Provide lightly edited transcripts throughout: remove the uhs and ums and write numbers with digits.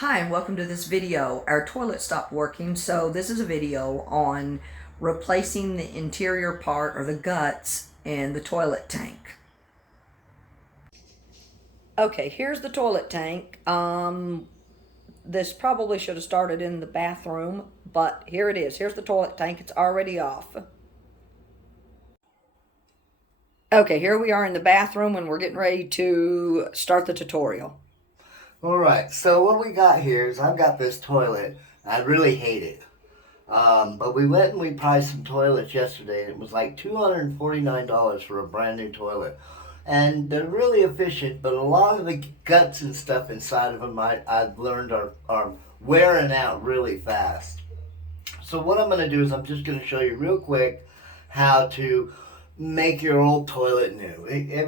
Hi and welcome to this video. Our toilet stopped working, so this is a video on replacing the interior part or the guts in the toilet tank. Okay, here's the toilet tank. This probably should have started in the bathroom, but here it is. Here's the toilet tank. It's already off. Okay, here we are in the bathroom and we're getting ready to start the tutorial. Alright, so what we got here is I've got this toilet. I really hate it. But we went and we priced some toilets yesterday, and it was like $249 for a brand new toilet. And they're really efficient, but a lot of the guts and stuff inside of them I've learned are wearing out really fast. So what I'm going to do is I'm just going to show you real quick how to make your old toilet new. A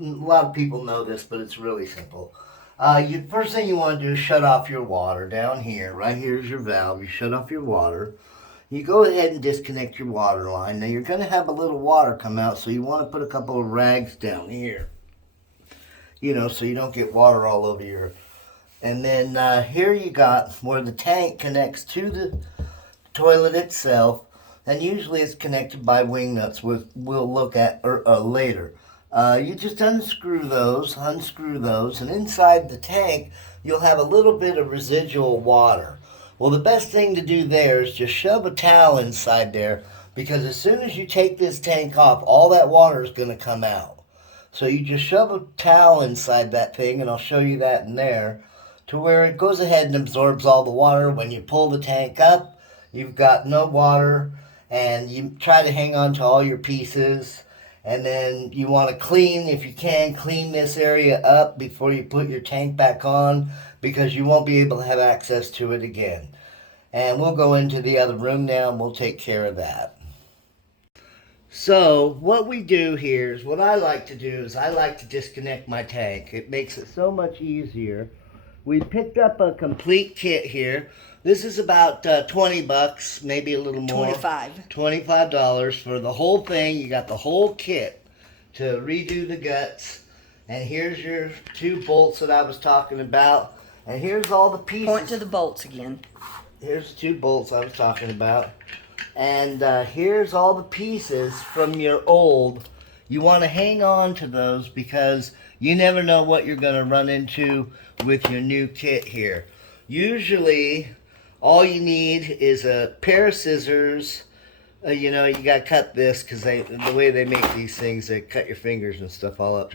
lot of people know this, but it's really simple. First thing you want to do is shut off your water down here. Right here is your valve. You shut off your water. You go ahead and disconnect your water line. Now you're going to have a little water come out, so you want to put a couple of rags down here. So you don't get water all over your... And then here you got where the tank connects to the toilet itself. And usually it's connected by wing nuts, which we'll look at later. You just unscrew those, and inside the tank, you'll have a little bit of residual water. Well, the best thing to do there is just shove a towel inside there, because as soon as you take this tank off, all that water is going to come out. So you just shove a towel inside that thing, and I'll show you that in there, to where it goes ahead and absorbs all the water. When you pull the tank up, you've got no water, and you try to hang on to all your pieces. And then you want to clean, if you can, clean this area up before you put your tank back on, because you won't be able to have access to it again. And we'll go into the other room now and we'll take care of that. So what we do here is, what I like to do is I like to disconnect my tank. It makes it so much easier. We picked up a complete kit here. This is about 20 bucks, maybe a little more. $25 for the whole thing. You got the whole kit to redo the guts. And here's your two bolts that I was talking about. And here's all the pieces. Point to the bolts again. Here's the two bolts I was talking about. And here's all the pieces from your old. You want to hang on to those, because you never know what you're going to run into with your new kit here. Usually, all you need is a pair of scissors. You got to cut this, because the way they make these things, they cut your fingers and stuff all up.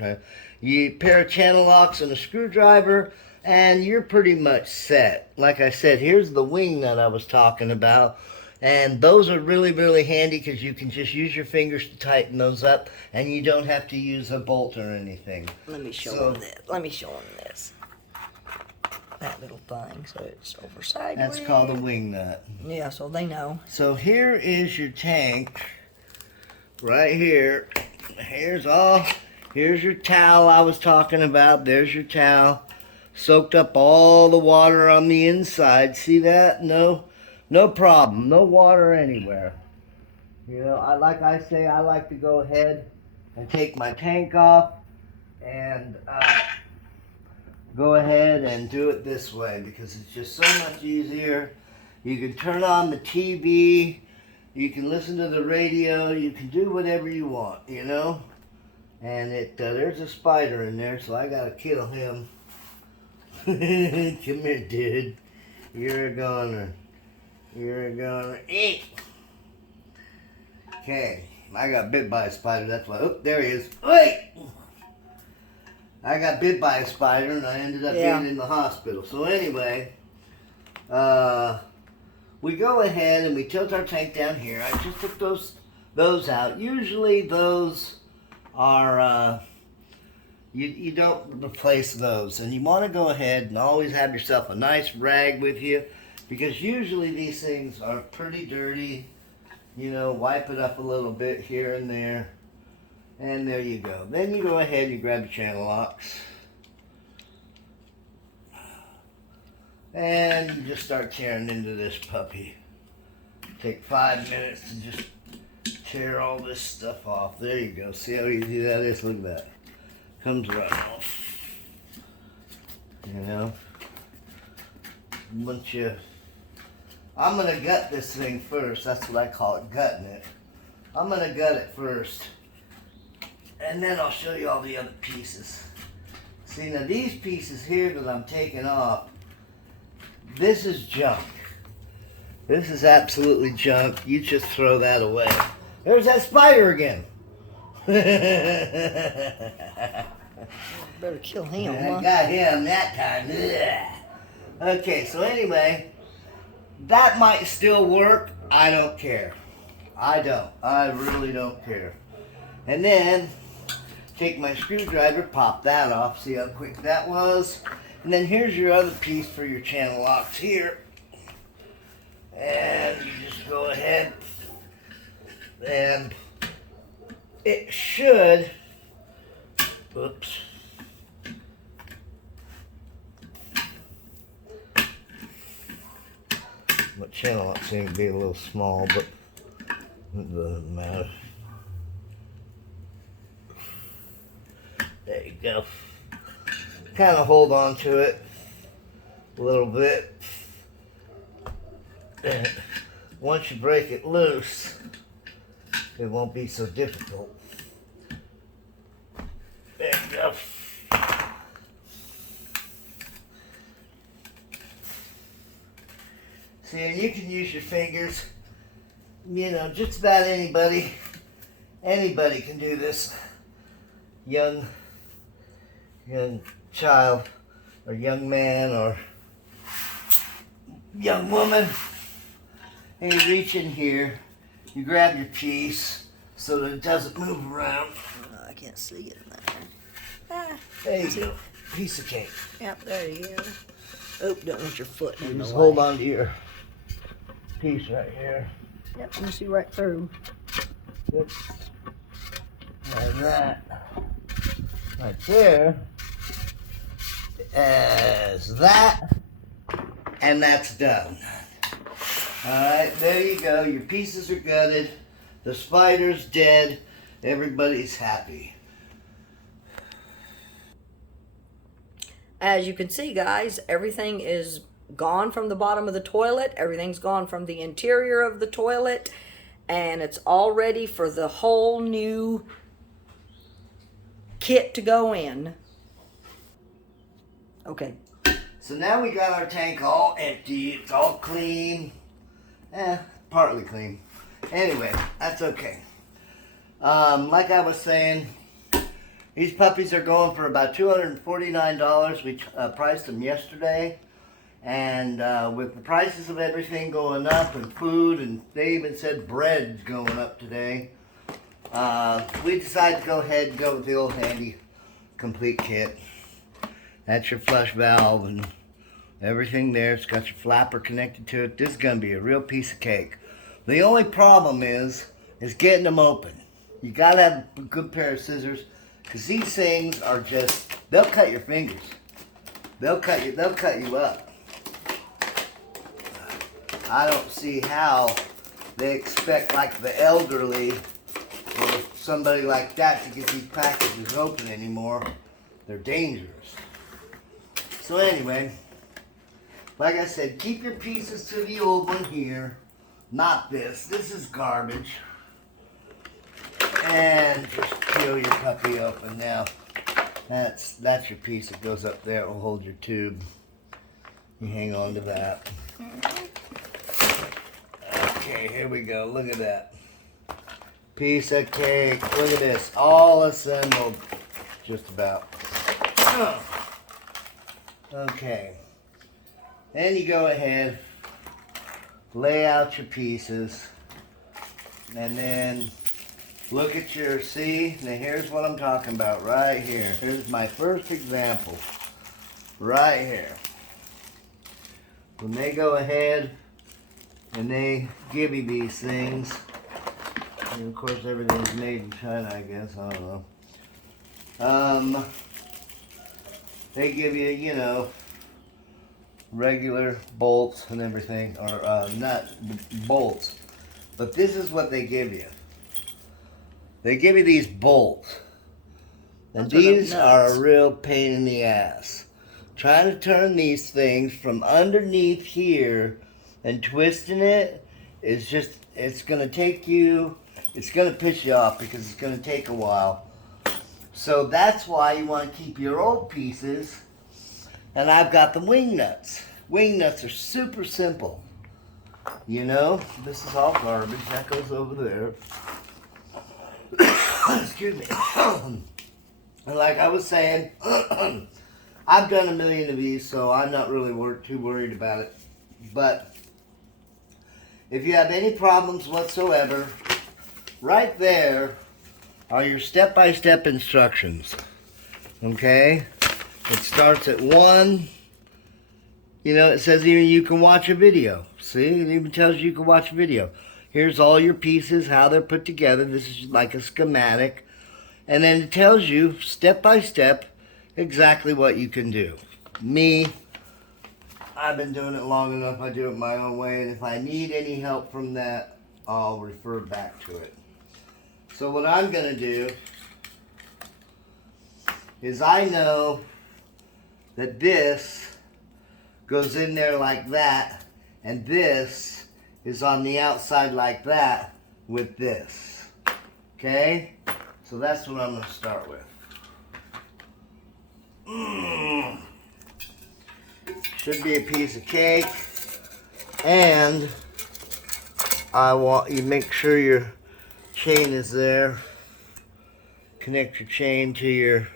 You pair of channel locks and a screwdriver, and you're pretty much set. Like I said, here's the wing that I was talking about. And those are really, really handy, because you can just use your fingers to tighten those up, and you don't have to use a bolt or anything. Let me show them this. Let me show them this. That little thing, so it's over sideways. That's called a wing nut. Yeah, so they know. So here is your tank, right here. Here's your towel I was talking about. There's your towel. Soaked up all the water on the inside. See that? No problem. No water anywhere. I like to go ahead and take my tank off and go ahead and do it this way, because it's just so much easier. You can turn on the TV, you can listen to the radio, you can do whatever you want, And there's a spider in there, so I gotta kill him. Come here, dude. You're a goner. Eat. Okay, I got bit by a spider, that's why. Oh, there he is. Wait! I got bit by a spider, and I ended up being in the hospital. So anyway, we go ahead and we tilt our tank down here. I just took those out. Usually those are, you don't replace those. And you want to go ahead and always have yourself a nice rag with you, because usually these things are pretty dirty. Wipe it up a little bit here and there. And there you go. Then you go ahead and you grab your channel locks. And you just start tearing into this puppy. Take 5 minutes to just tear all this stuff off. There you go. See how easy that is? Look at that. Comes right off. I'm gonna gut this thing first. That's what I call it, gutting it. I'm gonna gut it first, and then I'll show you all the other pieces. See, now these pieces here that I'm taking off, this is junk. This is absolutely junk. You just throw that away. There's that spider again. Better kill him, I huh? got him that time. Ugh. Okay, so anyway, that might still work. I don't care. I really don't care. And then, take my screwdriver, pop that off. See how quick that was? And then here's your other piece for your channel locks here. And you just go ahead and it should, oops. My channel lock seems to be a little small, but it doesn't matter. There you go. Kind of hold on to it a little bit. And once you break it loose, it won't be so difficult. There you go. See, and you can use your fingers. You know, just about anybody can do this. Young child, or young man, or young woman. And you reach in here, you grab your piece so that it doesn't move around. I can't see it in there. There you go. Piece of cake. Yep, there you go. Oh, don't want your foot in the way. Just hold on to your piece right here. Yep, you see right through. Yep. Like that. Right there. As that. And that's done. Alright, there you go. Your pieces are gutted. The spider's dead. Everybody's happy. As you can see, guys, everything is gone from the bottom of the toilet. Everything's gone from the interior of the toilet. And it's all ready for the whole new kit to go in. Okay. So now we got our tank all empty. It's all clean. Partly clean. Anyway, that's okay. Like I was saying, these puppies are going for about $249. We priced them yesterday. And with the prices of everything going up and food, and they even said bread's going up today, we decided to go ahead and go with the old handy complete kit. That's your flush valve and everything there. It's got your flapper connected to it. This is going to be a real piece of cake. The only problem is getting them open. You got to have a good pair of scissors, because these things are just, they'll cut your fingers. They'll cut you up. I don't see how they expect, like, the elderly or somebody like that to get these packages open anymore. They're dangerous. So anyway, like I said, keep your pieces to the old one here. Not this. This is garbage. And just peel your puppy open now. That's your piece that goes up there. It will hold your tube. You hang on to that. Okay, here we go. Look at that. Piece of cake. Look at this. All assembled. Just about. Okay. Then you go ahead, lay out your pieces, and then look at your, see, now here's what I'm talking about right here. Here's my first example. Right here. When they go ahead and they give you these things, and of course everything's made in China, I guess, I don't know. They give you, you know, regular bolts and everything, or not bolts, but this is what they give you. They give you these bolts, and these are a real pain in the ass. trying to turn these things from underneath here and twisting it is just, it's going to take you, it's going to piss you off because it's going to take a while. So that's why you want to keep your old pieces. And I've got the wing nuts. Wing nuts are super simple. You know, this is all garbage. That goes over there. Excuse me. And like I was saying, I've done a million of these, so I'm not really too worried about it. But if you have any problems whatsoever, right there are your step-by-step instructions. Okay? It starts at 1. You know, it says even you can watch a video. See? It even tells you can watch a video. Here's all your pieces, how they're put together. This is like a schematic. And then it tells you, step by step, exactly what you can do. Me, I've been doing it long enough. I do it my own way. And if I need any help from that, I'll refer back to it. So what I'm going to do is I know that this goes in there like that, and this is on the outside like that with this. Okay? So that's what I'm going to start with. Should be a piece of cake. And I want you make sure your chain is there. Connect your chain to your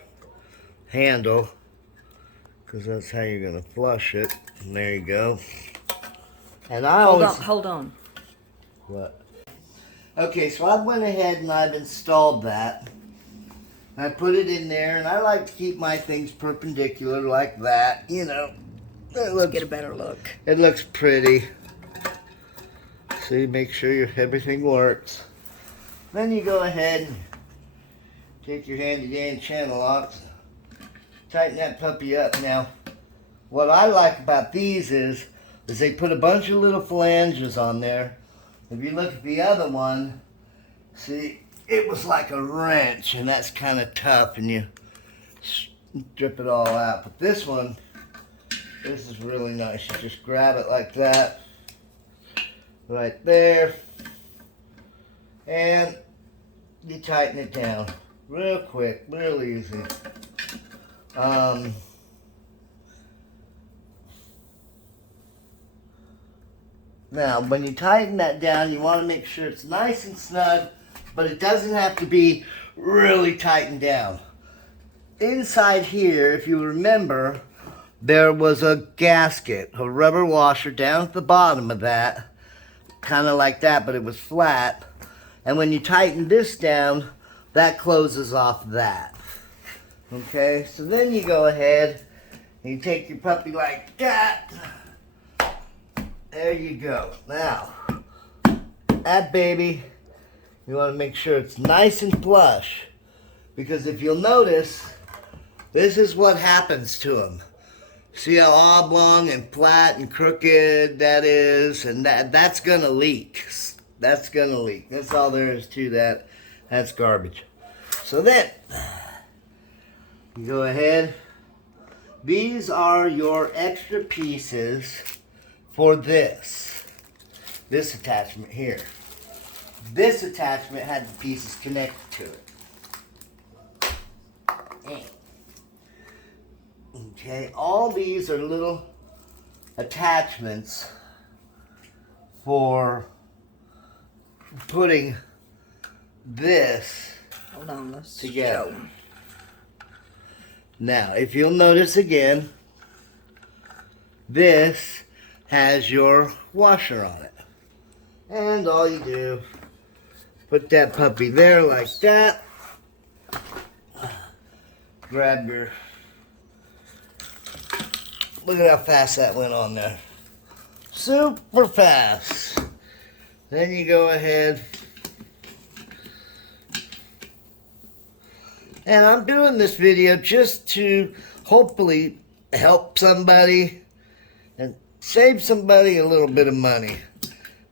handle, because that's how you're going to flush it. And there you go. And I Hold on. What? Okay, so I went ahead and I've installed that. I put it in there, and I like to keep my things perpendicular like that. You know, Let's get a better look. It looks pretty. See, make sure everything works. Then you go ahead and take your handy dandy channel locks, tighten that puppy up. Now, what I like about these is they put a bunch of little flanges on there. If you look at the other one, see, it was like a wrench, and that's kind of tough, and you strip it all out. But this one, this is really nice. You just grab it like that, right there, and you tighten it down real quick, real easy. Now, when you tighten that down, you want to make sure it's nice and snug, but it doesn't have to be really tightened down. Inside here, if you remember, there was a gasket, a rubber washer down at the bottom of that, kind of like that, but it was flat. And when you tighten this down, that closes off that. Okay, so then you go ahead and you take your puppy like that. There you go. Now, that baby, you want to make sure it's nice and flush, because if you'll notice, this is what happens to them. See how oblong and flat and crooked that is? And that's going to leak. That's going to leak. That's all there is to that. That's garbage. So then, you go ahead. These are your extra pieces for this attachment here. This attachment had the pieces connected to it. Okay, all these are little attachments for putting this together. Now, if you'll notice again, this has your washer on it. And all you do, put that puppy there like that. Grab your, look at how fast that went on there. Super fast. Then you go ahead. And I'm doing this video just to hopefully help somebody and save somebody a little bit of money.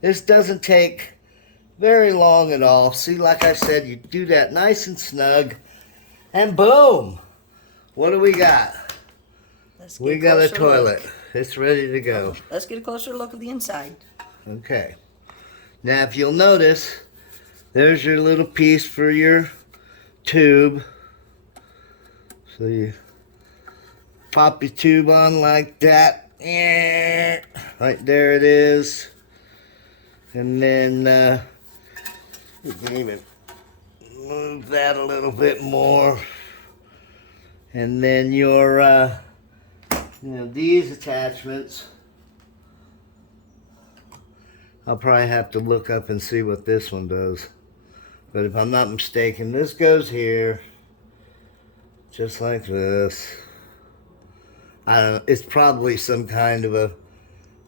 This doesn't take very long at all. See, like I said, you do that nice and snug, and boom! What do we got? Let's We get got a closer toilet. look. It's ready to go. Let's get a closer look of the inside. Okay. Now, if you'll notice, there's your little piece for your tube. So you pop your tube on like that. Yeah, right there it is. And then you can even move that a little bit more. And then your, these attachments. I'll probably have to look up and see what this one does. But if I'm not mistaken, this goes here. Just like this. I don't know. It's probably some kind of a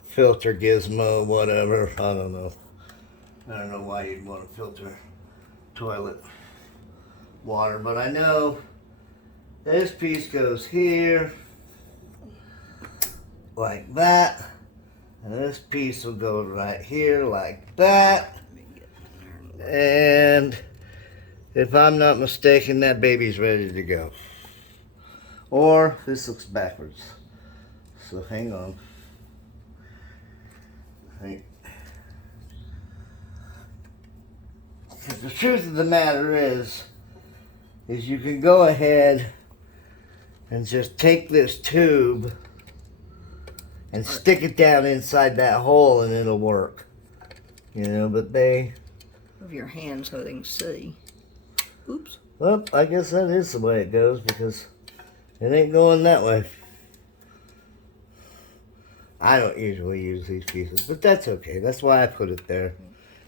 filter gizmo, whatever. I don't know. I don't know why you'd want to filter toilet water. But I know this piece goes here. Like that. And this piece will go right here like that. And if I'm not mistaken, that baby's ready to go. Or this looks backwards. So hang on. The truth of the matter is you can go ahead and just take this tube and stick it down inside that hole and it'll work. But they... Move your hand so they can see. Oops. Well, I guess that is the way it goes because it ain't going that way. I don't usually use these pieces, but that's okay. That's why I put it there.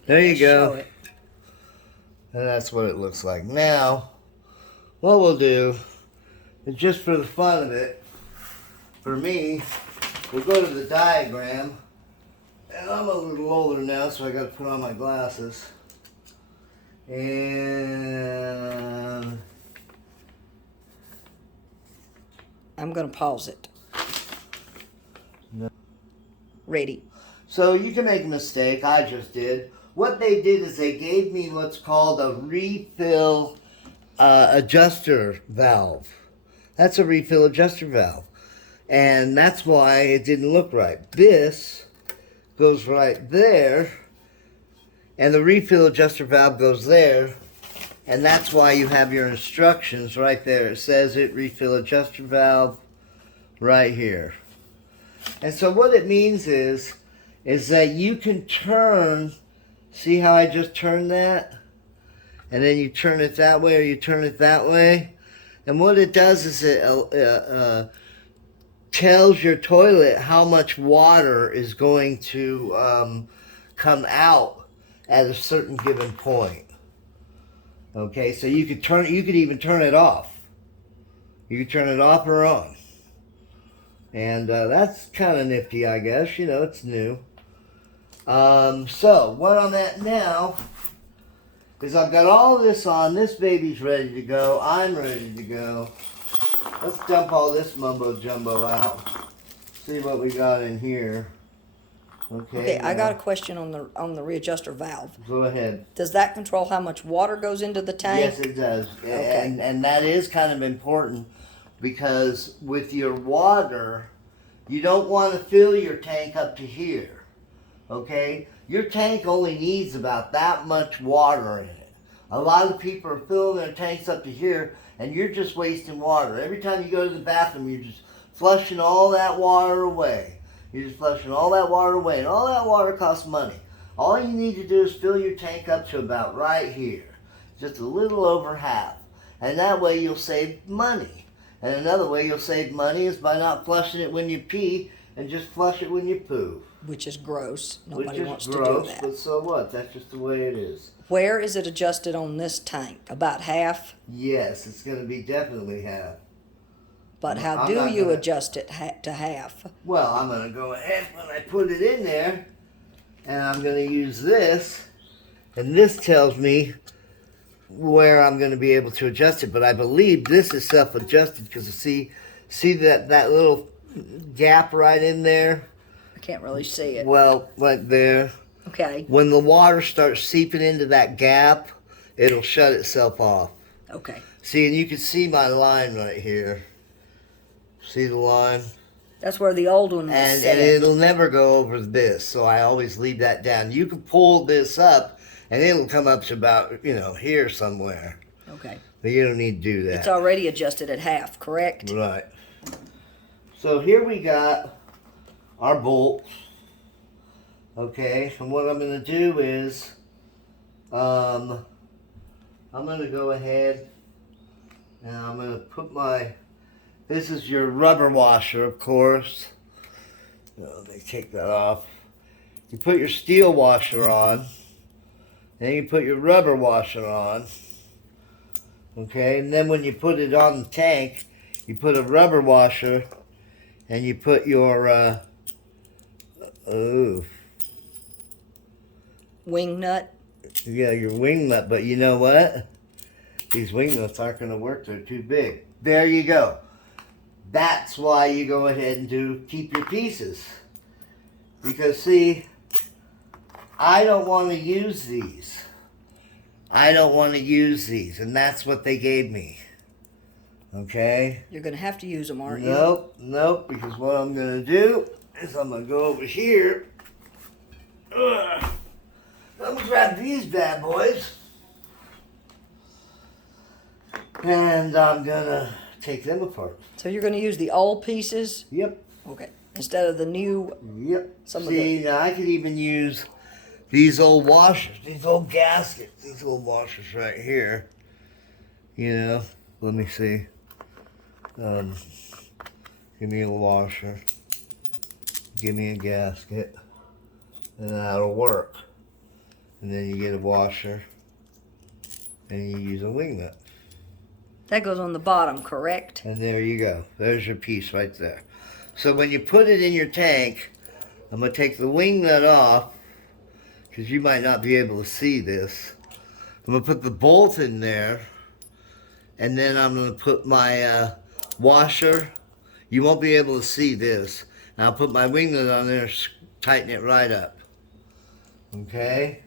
There you go. Show it. And that's what it looks like. Now, what we'll do is just for the fun of it, for me, we'll go to the diagram. And I'm a little older now, so I got to put on my glasses. And I'm going to pause it. No. Ready. So you can make a mistake. I just did. What they did is they gave me what's called a refill adjuster valve. That's a refill adjuster valve. And that's why it didn't look right. This goes right there. And the refill adjuster valve goes there. And that's why you have your instructions right there. It says it, refill adjuster valve, right here. And so what it means is that you can turn, see how I just turned that? And then you turn it that way or you turn it that way. And what it does is it tells your toilet how much water is going to come out at a certain given point. Okay, so you could even turn it off. You could turn it off or on. And that's kind of nifty, I guess. It's new. So what I'm at now is I've got all this on. This baby's ready to go. I'm ready to go. Let's dump all this mumbo jumbo out. See what we got in here. Okay, I got a question on the readjuster valve. Go ahead. Does that control how much water goes into the tank? Yes, it does. Okay. And that is kind of important because with your water, you don't want to fill your tank up to here. Okay? Your tank only needs about that much water in it. A lot of people are filling their tanks up to here and you're just wasting water. Every time you go to the bathroom, you're just flushing all that water away. You're just flushing all that water away, and all that water costs money. All you need to do is fill your tank up to about right here, just a little over half. And that way you'll save money. And another way you'll save money is by not flushing it when you pee and just flush it when you poo. Which is gross. Nobody wants to do that. But so what? That's just the way it is. Where is it adjusted on this tank? About half? Yes, it's going to be definitely half. But how do you adjust it to half? Well, I'm going to go ahead when I put it in there, and I'm going to use this, and this tells me where I'm going to be able to adjust it. But I believe this is self-adjusted because see that little gap right in there? I can't really see it. Well, right there. Okay. When the water starts seeping into that gap, it'll shut itself off. Okay. See, and you can see my line right here. See the line? That's where the old one was and set. it'll never go over this, so I always leave that down. You can pull this up, and it'll come up to about, here somewhere. Okay. But you don't need to do that. It's already adjusted at half, correct? Right. So here we got our bolts. Okay, and what I'm going to do is, I'm going to go ahead and I'm going to put this is your rubber washer, of course. Let me take that off. You put your steel washer on, then you put your rubber washer on. Okay, and then when you put it on the tank, you put a rubber washer, and you put your Wing nut. Yeah, your wing nut. But you know what? These wing nuts aren't going to work. They're too big. There you go. That's why you go ahead and keep your pieces. Because see, I don't want to use these. And that's what they gave me. Okay? You're going to have to use them, aren't you? Nope, because what I'm going to do is I'm going to go over here. I'm going to grab these bad boys. And I'm going to take them apart. So you're going to use the old pieces? Yep. Okay. Instead of the new... Yep. Now I could even use these old washers, these old gaskets, these old washers right here. Let me see. Give me a washer. Give me a gasket. And that'll work. And then you get a washer. And you use a wing nut. That goes on the bottom, correct? And there you go. There's your piece right there. So when you put it in your tank, I'm going to take the wing nut off, because you might not be able to see this. I'm going to put the bolt in there, and then I'm going to put my washer. You won't be able to see this. And I'll put my wing nut on there, tighten it right up. Okay?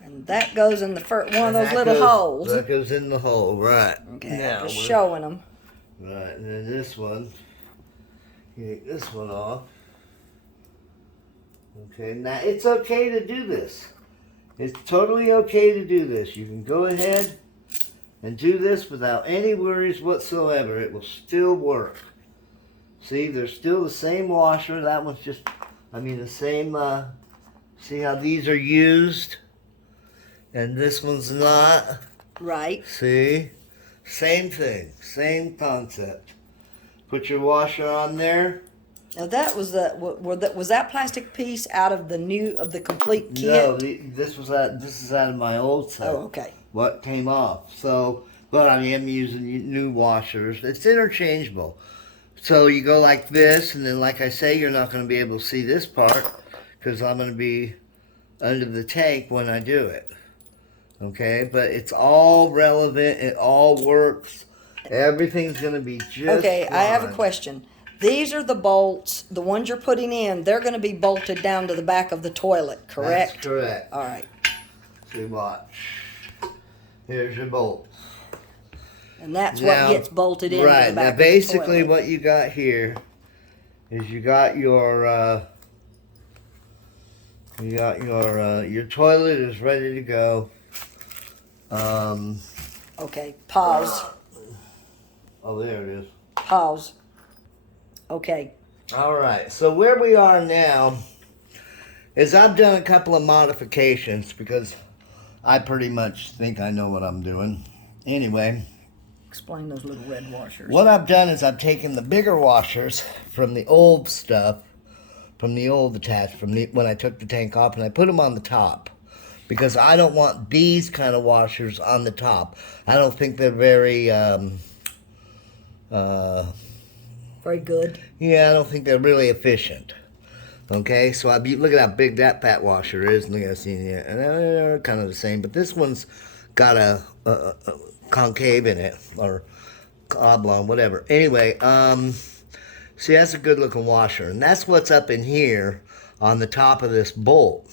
And that goes in the one of those little holes. That goes in the hole, right. Okay, now just showing them. Right, and then this one, you take this one off. Okay, now it's okay to do this. It's totally okay to do this. You can go ahead and do this without any worries whatsoever. It will still work. See, there's still the same washer. That one's just, the same, see how these are used? And this one's not. Right. See? Same thing. Same concept. Put your washer on there. Now that was was that plastic piece out of the complete kit? No, this is out of my old set. Oh, okay. What came off. So, but I am using new washers. It's interchangeable. So you go like this, and then like I say, you're not going to be able to see this part because I'm going to be under the tank when I do it. Okay, but it's all relevant. It all works. Everything's going to be just Okay, fine. I have a question. These are the bolts, the ones you're putting in, they're going to be bolted down to the back of the toilet, correct? That's correct. All right. See, watch. Here's your bolt. And that's what gets bolted into the back of the toilet. Now, basically what you got here is you got your toilet is ready to go. Okay, pause. Oh, there it is. Pause. Okay. All right, so where we are now is I've done a couple of modifications because I pretty much think I know what I'm doing. Anyway. Explain those little red washers. What I've done is I've taken the bigger washers from the old stuff, from the old when I took the tank off, and I put them on the top. Because I don't want these kind of washers on the top. I don't think they're very very good. Yeah, I don't think they're really efficient. Okay, so look at how big that fat washer is. Look at that, see, they're kind of the same, but this one's got a concave in it, or oblong, whatever. Anyway, see, that's a good looking washer, and that's what's up in here on the top of this bolt,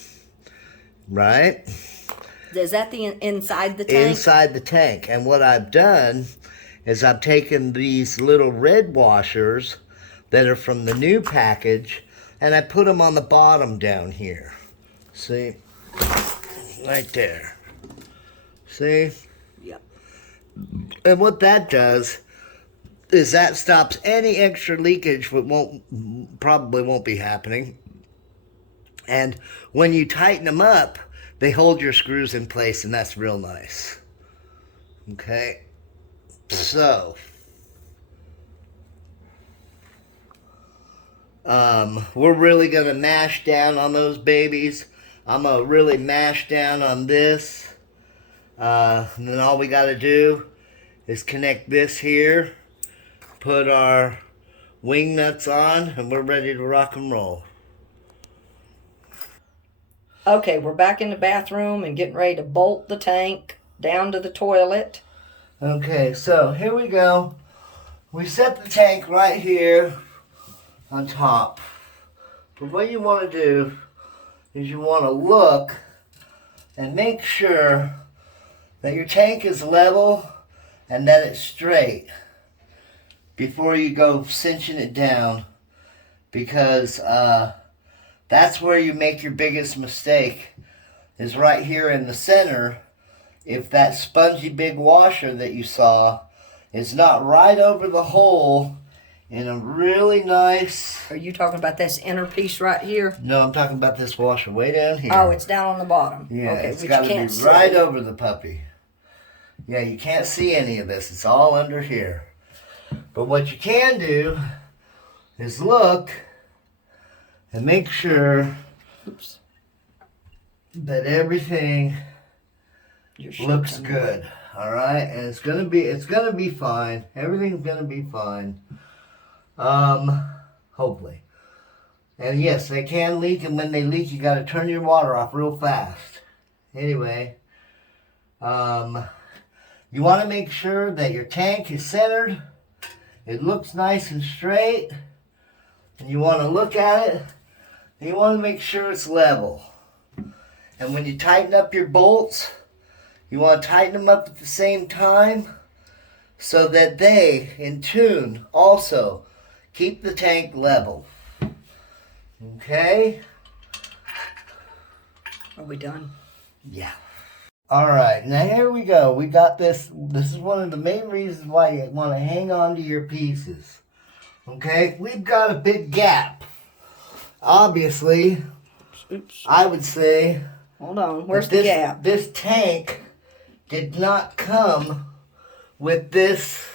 right? Is that the inside the tank? Inside the tank, and what I've done is I've taken these little red washers that are from the new package, and I put them on the bottom down here. See? Right there. See? Yep. And what that does is that stops any extra leakage, but probably won't be happening. And when you tighten them up, they hold your screws in place, and that's real nice. Okay? So, we're really going to mash down on those babies. I'm going to really mash down on this. And then all we got to do is connect this here, put our wing nuts on, and we're ready to rock and roll. Okay, we're back in the bathroom and getting ready to bolt the tank down to the toilet. Okay, so here we go. We set the tank right here on top. But what you want to do is you want to look and make sure that your tank is level and that it's straight before you go cinching it down, because that's where you make your biggest mistake, is right here in the center. If that spongy big washer that you saw is not right over the hole in a really nice... Are you talking about this inner piece right here? No, I'm talking about this washer way down here. Oh, it's down on the bottom. Yeah, okay, it's got to be right over the puppy. Yeah, you can't see any of this. It's all under here. But what you can do is look and make sure that everything looks good. All right, and it's gonna be fine. Everything's gonna be fine. Hopefully. And yes, they can leak, and when they leak, you gotta turn your water off real fast. Anyway, you want to make sure that your tank is centered. It looks nice and straight. And you want to look at it. And you want to make sure it's level. And when you tighten up your bolts, you want to tighten them up at the same time so that they, in tune, also keep the tank level. Okay? Are we done? Yeah. All right, now here we go. We got this. This is one of the main reasons why you want to hang on to your pieces. Okay? We've got a big gap. Obviously, oops. I would say... Hold on. Where's the gap? This tank did not come with this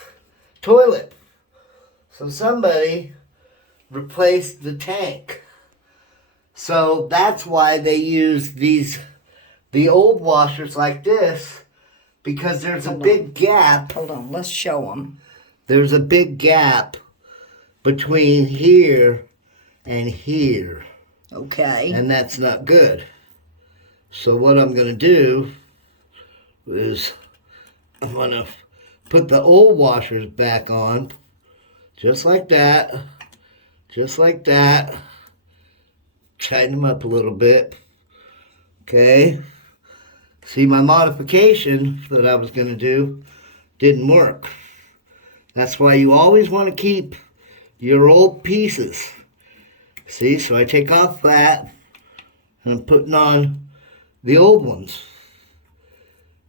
toilet. So somebody replaced the tank. So that's why they used the old washers like this, because there's a big gap. Hold on, let's show them. There's a big gap between here and here. Okay. And that's not good. So what I'm going to do is I'm going to put the old washers back on, just like that, just like that. Tighten them up a little bit. Okay. See, my modification that I was going to do didn't work. That's why you always want to keep your old pieces. See, so I take off that and I'm putting on the old ones,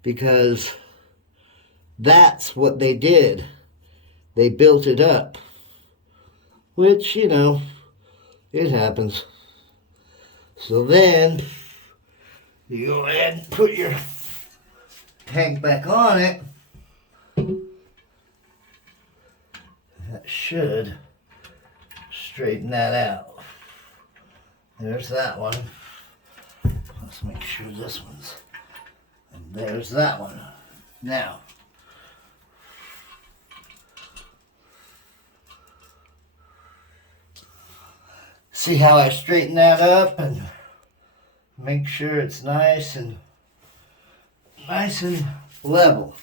because that's what they did. They built it up, which, you know, it happens. So then you go ahead and put your tank back on it. That should straighten that out. There's that one. Let's make sure this one's... And there's that one. Now, see how I straighten that up and make sure it's nice and level.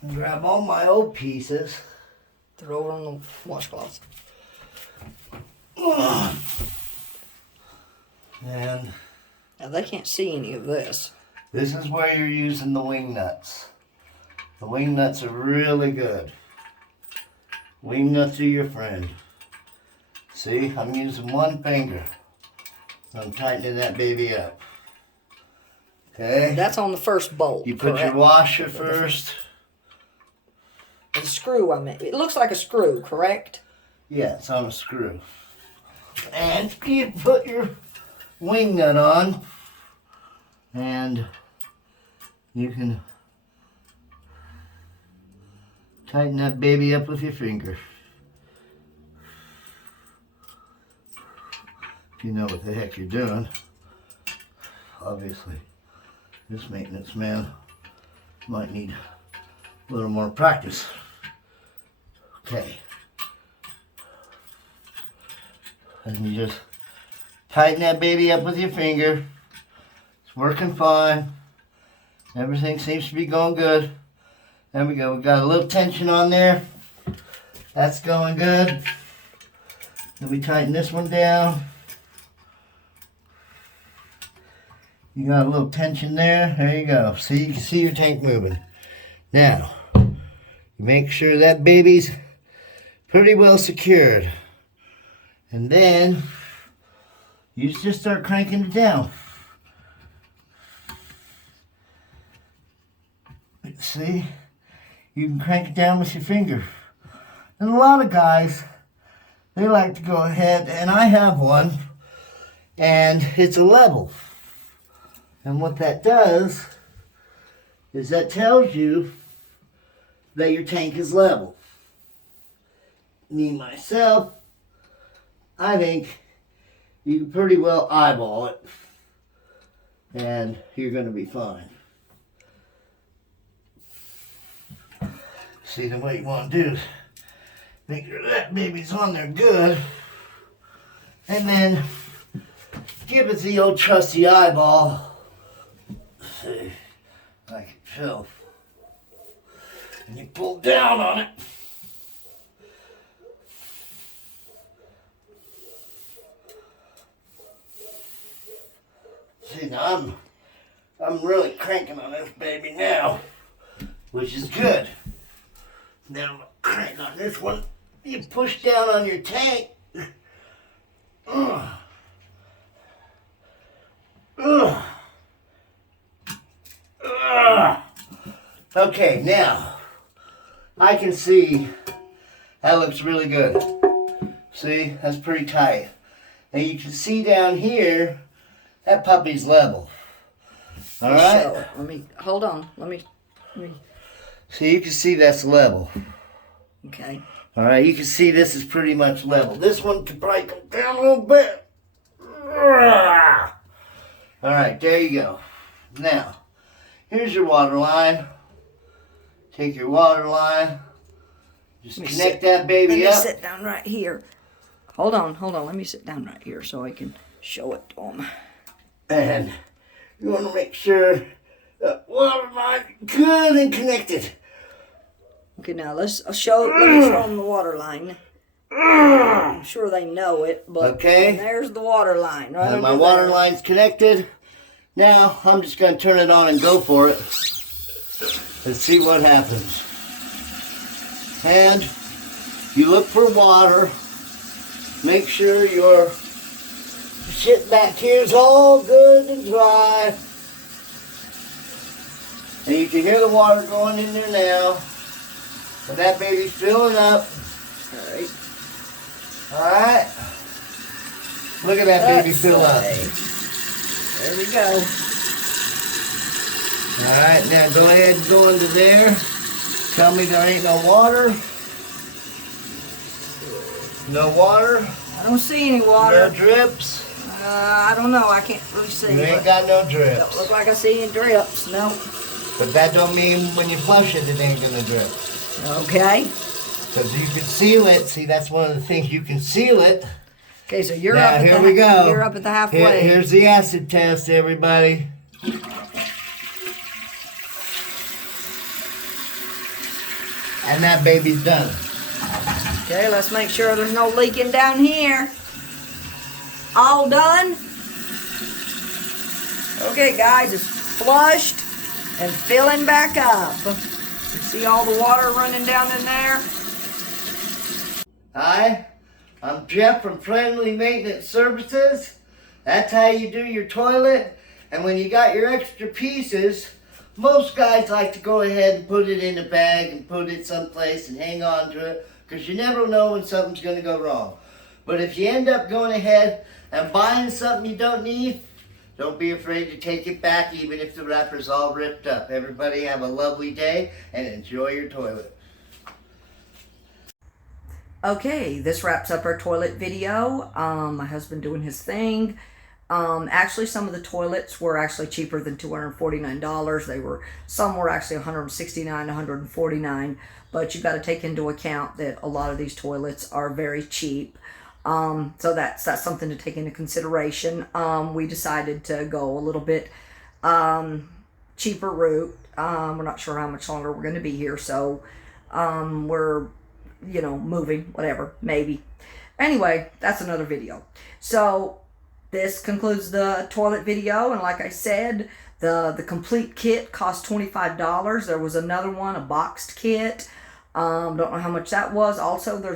And grab all my old pieces. Throw it on the washcloth. And now they can't see any of this. This is where you're using the wing nuts. The wing nuts are really good. Wing nuts are your friend. See, I'm using one finger. I'm tightening that baby up. Okay? That's on the first bolt. You put your washer first. The screw, I mean. It looks like a screw, correct? Yeah, it's on a screw. And you put your wing nut on. And you can tighten that baby up with your finger. If you know what the heck you're doing. Obviously, this maintenance man might need a little more practice. Okay. And you just tighten that baby up with your finger. It's working fine. Everything seems to be going good. There we go. We got a little tension on there. That's going good. Then we tighten this one down. You got a little tension there. There you go. See, you can see your tank moving. Now, make sure that baby's pretty well secured. And then you just start cranking it down. See? You can crank it down with your finger. And a lot of guys, they like to go ahead, and I have one, and it's a level. And what that does is that tells you that your tank is level. Me, myself, I think you can pretty well eyeball it, and you're going to be fine. See, the way you want to do is make sure that baby's on there good, and then give it the old trusty eyeball. See, like it fell. And you pull down on it. See, now I'm really cranking on this baby now, which is good. Now I'm cranking on this one. You push down on your tank. Ugh. Ugh. Ugh. Okay, now I can see that looks really good. See, that's pretty tight. And you can see down here that puppy's level. All right. Let me hold on. Let me. So you can see that's level. Okay. All right. You can see this is pretty much level. This one could probably come down a little bit. All right. There you go. Now, here's your water line. Take your water line. Just connect that baby up. Let me sit down right here. Hold on. Let me sit down right here so I can show it to them. And you want to make sure the water line good and connected. Okay, now let me show them the water line. I'm sure they know it, but okay. There's the water line. Right and my water line's connected. Now I'm just going to turn it on and go for it. Let's see what happens. And you look for water. Make sure your shit back here is all good and dry. And you can hear the water going in there now. But that baby's filling up. Alright. Alright. Look at that baby fill up. There we go. Alright, now go ahead and go into there. Tell me there ain't no water. No water. I don't see any water. No drips. I don't know. I can't really see. You ain't got no drips. Don't look like I see any drips. No. But that don't mean when you flush it, it ain't gonna drip. Okay. Because you can seal it. See, that's one of the things. You can seal it. Okay, so you're now, up at here we go. You're up at the halfway. Here's the acid test, everybody. And that baby's done. Okay, let's make sure there's no leaking down here. All done. Okay, guys, it's flushed and filling back up. See all the water running down in there? Hi, I'm Jeff from Friendly Maintenance Services. That's how you do your toilet. And when you got your extra pieces, most guys like to go ahead and put it in a bag and put it someplace and hang on to it, because you never know when something's going to go wrong. But if you end up going ahead and buying something you don't need, don't be afraid to take it back, even if the wrapper's all ripped up. Everybody have a lovely day and enjoy your toilet. Okay, this wraps up our toilet video. My husband doing his thing. Actually, some of the toilets were actually cheaper than $249. Some were actually $169, $149. But you got to take into account that a lot of these toilets are very cheap. So that's something to take into consideration. We decided to go a little bit cheaper route. We're not sure how much longer we're going to be here, so we're moving, whatever, maybe. Anyway, that's another video. So this concludes the toilet video, and like I said, the complete kit cost $25. There was another one, a boxed kit. Don't know how much that was. Also, there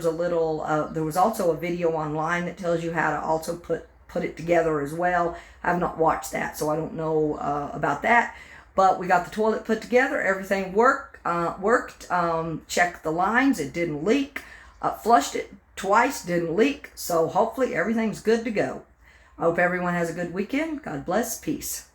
was also a video online that tells you how to also put it together as well. I have not watched that, so I don't know about that. But we got the toilet put together. Everything worked. Checked the lines. It didn't leak. Flushed it twice. Didn't leak. So hopefully everything's good to go. I hope everyone has a good weekend. God bless. Peace.